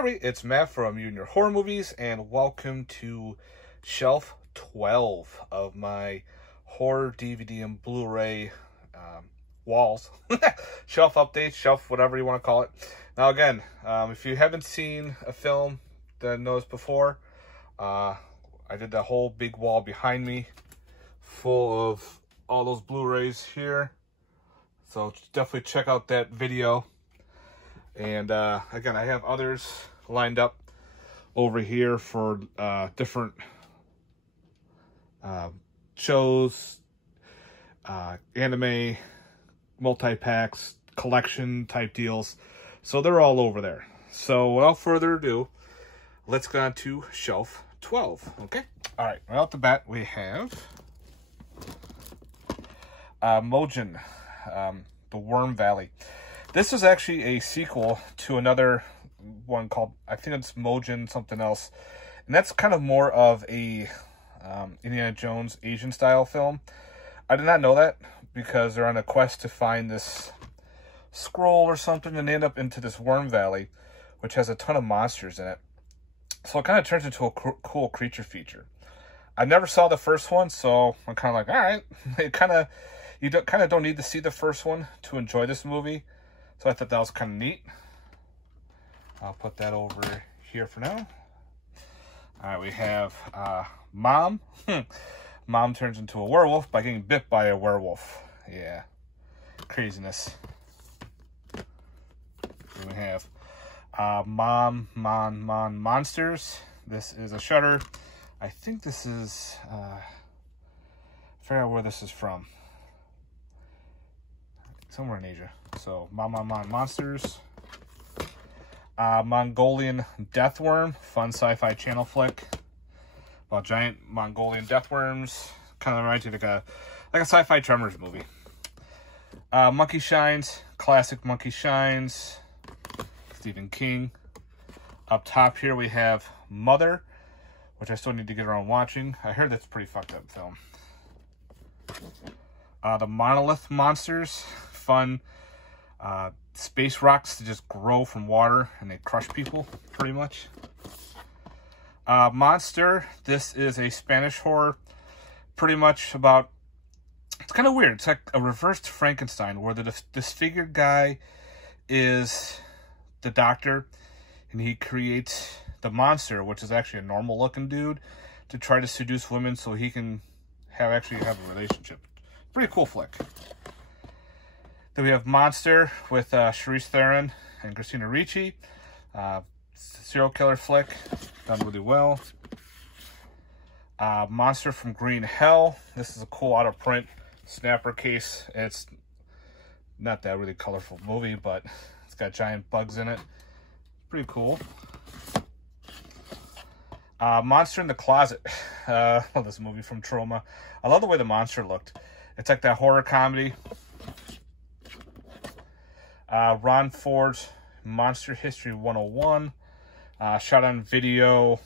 Hey, it's Matt from You and Your Horror Movies, and welcome to Shelf 12 of my horror DVD and Blu-ray walls. Shelf updates, shelf whatever you want to call it. Now again, if you haven't seen a film that knows before, I did that whole big wall behind me full of all those Blu-rays here. So definitely check out that video. And again, I have others lined up over here for different shows, anime, multi-packs, collection type deals. So they're all over there. So without further ado, let's go on to Shelf 12. Okay? All right, right off the bat, we have Mojin, The Worm Valley. This is actually a sequel to another one called, I think it's Mojin something else. And that's kind of more of a Indiana Jones Asian style film. I did not know that because they're on a quest to find this scroll or something, and they end up into this Worm Valley, which has a ton of monsters in it. So it kind of turns into a cool creature feature. I never saw the first one, so I'm kind of like, all right. You don't need to see the first one to enjoy this movie. So I thought that was kind of neat. I'll put that over here for now. All right, we have Mom. Mom turns into a werewolf by getting bit by a werewolf. Yeah, craziness. Then we have Monsters. This is a Shudder. I think this is, I forgot where this is from. Somewhere in Asia. So, Monsters. Mongolian Deathworm. Fun sci-fi channel flick. About giant Mongolian deathworms. Kind of reminds you of like a sci-fi Tremors movie. Monkey Shines. Classic Monkey Shines. Stephen King. Up top here we have Mother, which I still need to get around watching. I heard that's a pretty fucked up film. The Monolith Monsters. Fun space rocks that just grow from water and they crush people, pretty much. Monster. This is a Spanish horror. Pretty much about, it's kind of weird. It's like a reversed Frankenstein where the disfigured guy is the doctor and he creates the monster, which is actually a normal looking dude, to try to seduce women so he can actually have a relationship. Pretty cool flick. Then we have Monster with Charlize Theron and Christina Ricci. Serial killer flick, done really well. Monster from Green Hell. This is a cool out of print snapper case. It's not that really colorful movie, but it's got giant bugs in it. Pretty cool. Monster in the Closet. This movie from Troma. I love the way the monster looked. It's like that horror comedy. Ron Ford's Monster History 101. Shot on video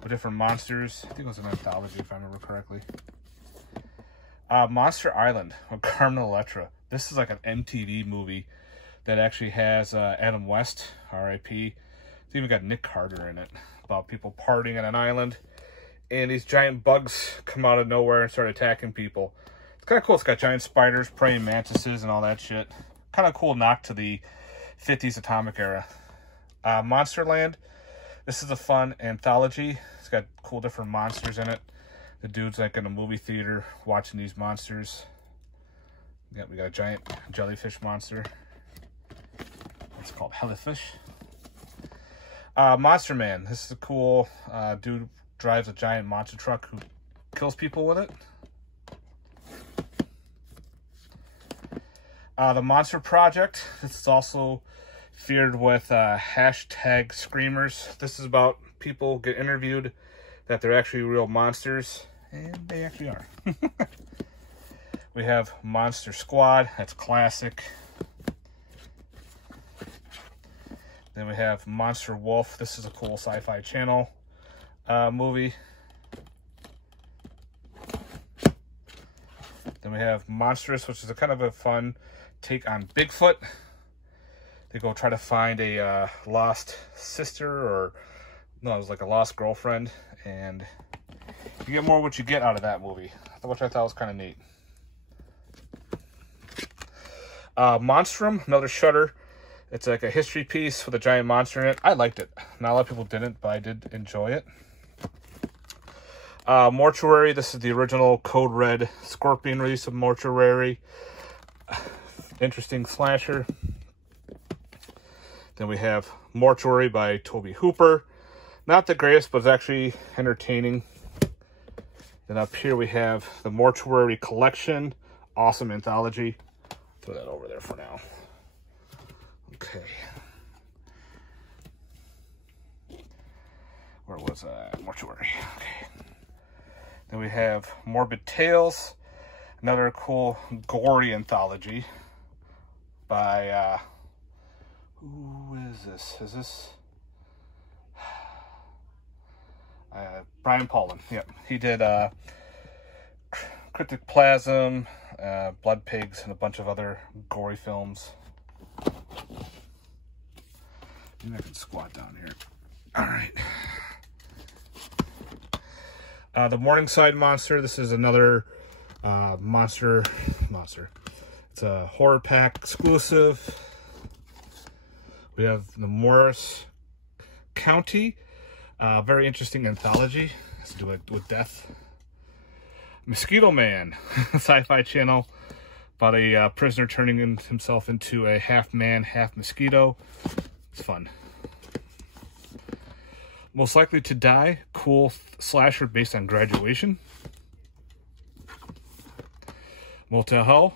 with different monsters. I think it was an anthology, if I remember correctly. Monster Island with Carmen Electra. This is like an MTV movie that actually has Adam West, R.I.P. It's even got Nick Carter in it. About people partying on an island. And these giant bugs come out of nowhere and start attacking people. It's kind of cool. It's got giant spiders, praying mantises, and all that shit. Kind of cool knock to the 50s atomic era. Monsterland. This is a fun anthology. It's got cool different monsters in it. The dude's like in a movie theater watching these monsters. Yeah, we got a giant jellyfish monster. It's called Hellifish. Monster Man. This is a cool dude drives a giant monster truck who kills people with it. The Monster Project. This is also feared with hashtag screamers. This is about people get interviewed that they're actually real monsters, and they actually are. We have Monster Squad. That's classic. Then we have Monster Wolf. This is a cool sci-fi channel movie. Then we have Monstrous, which is a kind of a fun take on Bigfoot. They go try to find a lost sister, or no, it was like a lost girlfriend, and you get more what you get out of that movie, which I thought was kind of neat. Monstrum, another Shudder. It's like a history piece with a giant monster in it. I liked it. Not a lot of people didn't, but I did enjoy it. Mortuary, this is the original Code Red Scorpion release of Mortuary. Interesting slasher. Then we have Mortuary by Toby Hooper. Not the greatest, but it's actually entertaining. Then up here we have the Mortuary Collection. Awesome anthology. Throw that over there for now. Okay. Where was Mortuary? Okay. Then we have Morbid Tales. Another cool gory anthology by who is this? Is this Brian Paulin? Yep, he did Cryptic Plasm, Blood Pigs, and a bunch of other gory films. Maybe I can squat down here. All right. The Morningside Monster. This is another monster. It's a horror pack exclusive. We have the Morris County. Very interesting anthology. Let's do it with death. Mosquito Man, Sci-Fi Channel, about a prisoner turning himself into a half man, half mosquito. It's fun. Most Likely to Die, cool slasher based on Graduation. Motel Hell,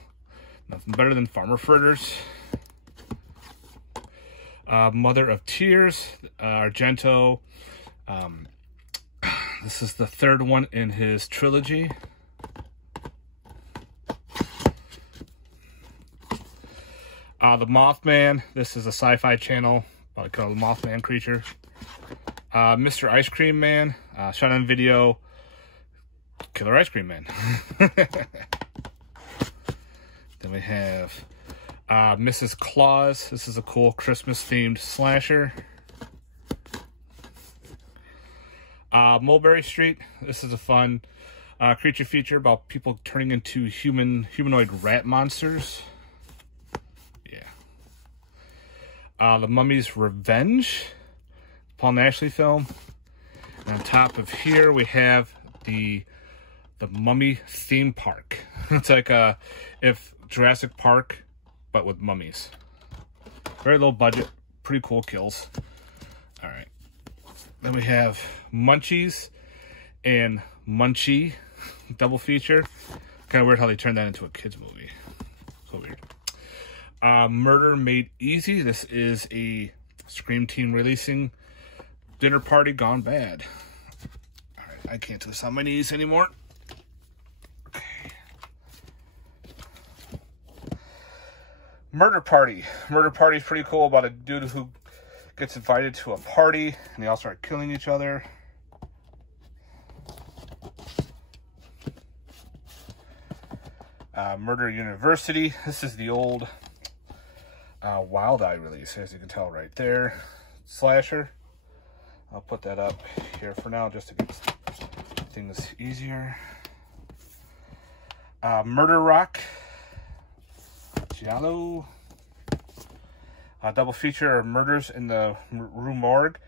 nothing better than Farmer Fritters. Mother of Tears, Argento. This is the third one in his trilogy. The Mothman. This is a Sci-Fi Channel, probably called the Mothman creature. Mr. Ice Cream Man, shot on video. Killer Ice Cream Man. Then we have Mrs. Claus. This is a cool Christmas-themed slasher. Mulberry Street. This is a fun creature feature about people turning into humanoid rat monsters. Yeah. The Mummy's Revenge, Paul Nashley film. And on top of here we have the Mummy theme park. It's like if Jurassic Park, but with mummies. Very low budget, pretty cool kills. All right. Then we have Munchies and Munchie double feature. Kind of weird how they turned that into a kids movie. So weird. Murder Made Easy. This is a Scream team releasing Dinner Party Gone Bad. All right, I can't do this on my knees anymore. Okay. Murder Party. Murder Party is pretty cool, about a dude who gets invited to a party and they all start killing each other. Murder University. This is the old Wild Eye release, as you can tell right there. Slasher. I'll put that up here for now just to get things easier. Murder Rock. Giallo. Double feature of Murders in the Rue Morgue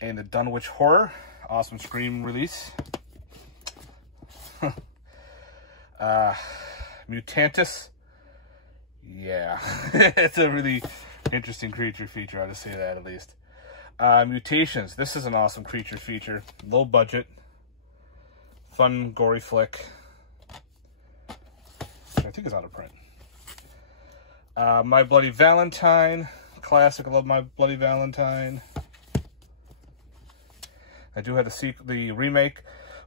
and the Dunwich Horror. Awesome Scream release. Mutantis. Yeah. It's a really interesting creature feature, I'll just say that at least. Mutations. This is an awesome creature feature. Low budget. Fun, gory flick. Which I think is out of print. My Bloody Valentine. Classic. I love My Bloody Valentine. I do have the remake,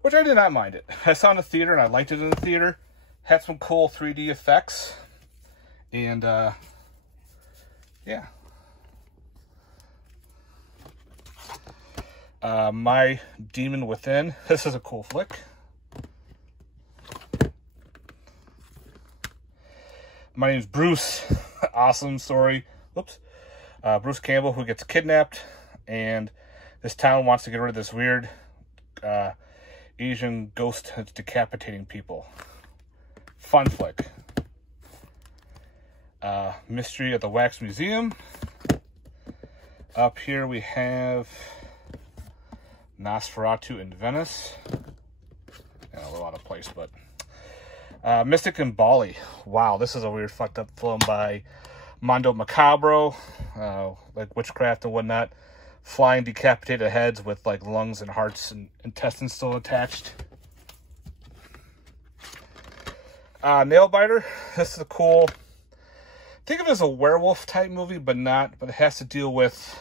which I did not mind it. I saw it in the theater and I liked it in the theater. Had some cool 3D effects. And, yeah. My Demon Within. This is a cool flick. My name's Bruce. Awesome story. Whoops. Bruce Campbell, who gets kidnapped, and this town wants to get rid of this weird Asian ghost that's decapitating people. Fun flick. Mystery at the Wax Museum. Up here we have Nosferatu in Venice. Yeah, a lot of place, but Mystic in Bali. Wow, this is a weird fucked up film by Mondo Macabro, like witchcraft and whatnot. Flying decapitated heads with like lungs and hearts and intestines still attached. Nailbiter. This is a cool, think of it as a werewolf type movie, but it has to deal with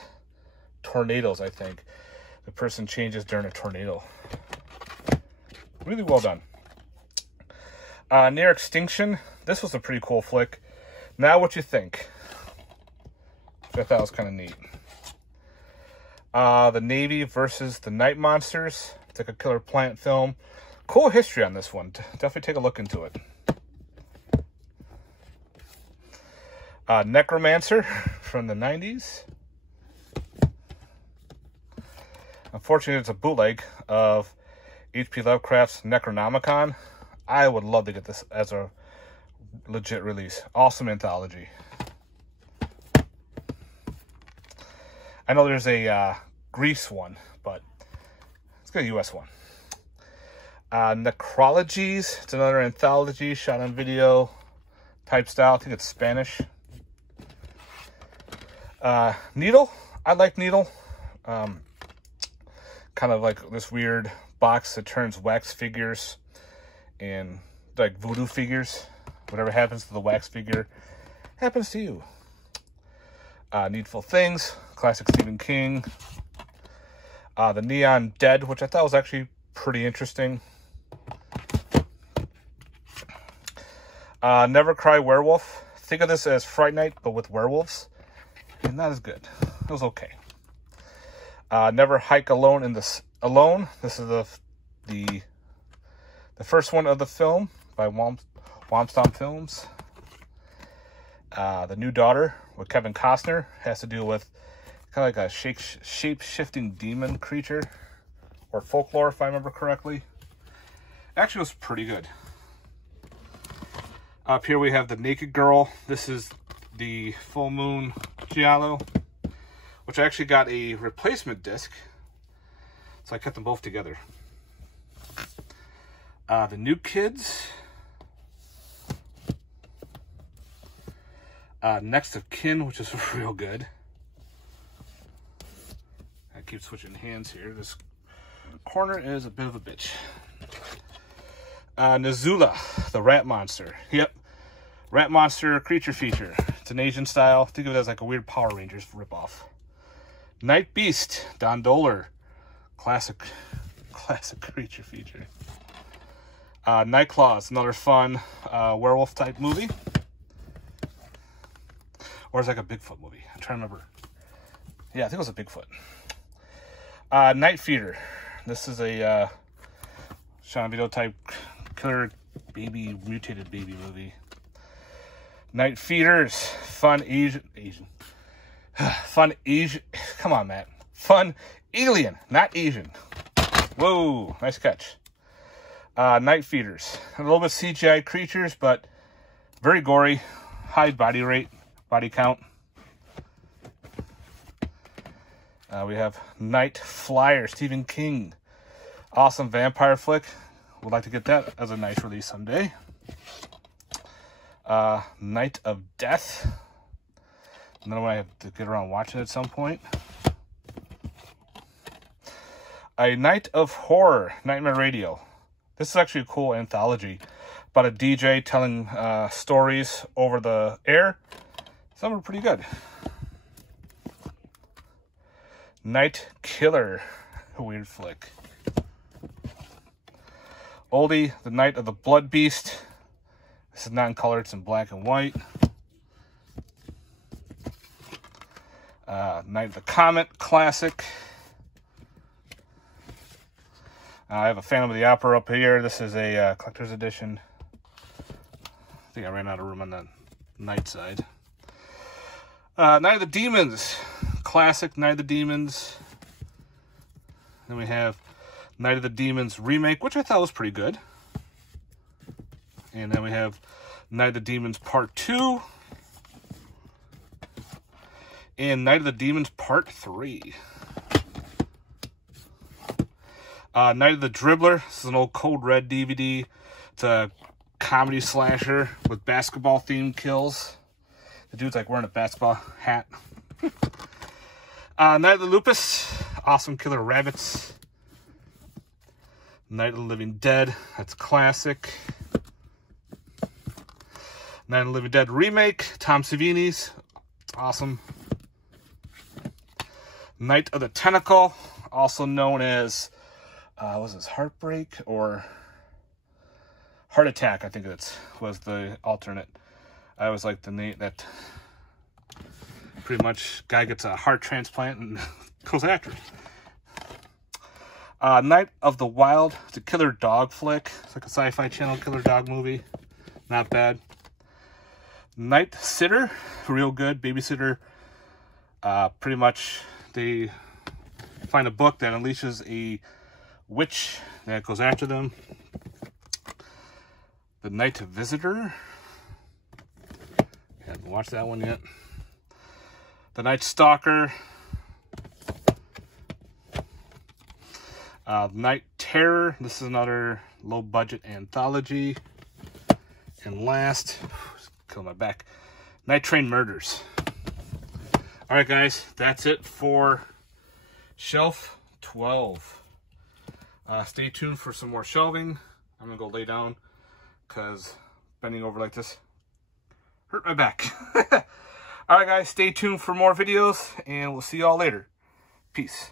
tornadoes, I think. The person changes during a tornado. Really well done. Near Extinction. This was a pretty cool flick. Now what you think? Which I thought was kind of neat. The Navy versus the Night Monsters. It's like a killer plant film. Cool history on this one. Definitely take a look into it. Necromancer from the 90s. Unfortunately, it's a bootleg of H.P. Lovecraft's Necronomicon. I would love to get this as a legit release. Awesome anthology. I know there's a Greece one, but let's get a US one. Necrologies. It's another anthology shot on video type style. I think it's Spanish. Needle. I like Needle. Kind of like this weird box that turns wax figures and like voodoo figures. Whatever happens to the wax figure happens to you. Needful Things, classic Stephen King. The Neon Dead, which I thought was actually pretty interesting. Never Cry Werewolf. Think of this as Fright Night, but with werewolves. And not as good. It was okay. Never Hike Alone in the Alone. This is the first one of the film by Womstomp Films. The New Daughter with Kevin Costner has to do with kind of like a shape-shifting demon creature or folklore, if I remember correctly. Actually, it was pretty good. Up here we have The Naked Girl. This is the Full Moon Giallo, which I actually got a replacement disc, so I kept them both together. The New Kids. Next of Kin, which is real good. I keep switching hands here. This corner is a bit of a bitch. Nazula, the Rat Monster. Yep. Rat Monster creature feature. It's an Asian style. Think of it as like a weird Power Rangers ripoff. Night Beast, Don Dohler. Classic creature feature. Night Claws, another fun werewolf type movie. Or it's like a Bigfoot movie. I'm trying to remember. Yeah, I think it was a Bigfoot. Night Feeder. This is a Sean Vito type killer baby, mutated baby movie. Night Feeders. Fun Asian. Fun Asian. Come on, Matt. Fun alien, not Asian. Whoa, nice catch. Night Feeders. A little bit CGI creatures, but very gory. High body rate. Body count. We have Night Flyer, Stephen King. Awesome vampire flick. Would like to get that as a nice release someday. Night of Death. Another one I have to get around watching at some point. A Night of Horror, Nightmare Radio. This is actually a cool anthology about a DJ telling stories over the air. Some are pretty good. Night Killer, a weird flick. Oldie, The Night of the Blood Beast. This is not in color, it's in black and white. Night of the Comet, classic. I have a Phantom of the Opera up here. This is a collector's edition. I think I ran out of room on the night side. Night of the Demons. Classic Night of the Demons. Then we have Night of the Demons Remake, which I thought was pretty good. And then we have Night of the Demons Part 2. And Night of the Demons Part 3. Night of the Dribbler. This is an old Code Red DVD. It's a comedy slasher with basketball-themed kills. The dude's like wearing a basketball hat. Night of the Lupus. Awesome Killer Rabbits. Night of the Living Dead. That's classic. Night of the Living Dead Remake. Tom Savini's. Awesome. Night of the Tentacle. Also known as, was this Heartbreak or Heart Attack? I think that was the alternate. I always like the name that pretty much guy gets a heart transplant and goes after it. Night of the Wild. It's a killer dog flick. It's like a Sci-Fi Channel killer dog movie. Not bad. Night Sitter. Real good. Babysitter. Pretty much they find a book that unleashes a witch that goes after them. The Night Visitor. Haven't watched that one yet. The Night Stalker. Night Terror. This is another low-budget anthology. And last, kill my back, Night Train Murders. Alright guys, that's it for Shelf 12. Stay tuned for some more shelving. I'm going to go lay down because bending over like this hurt my back. Alright guys, stay tuned for more videos and we'll see y'all later. Peace.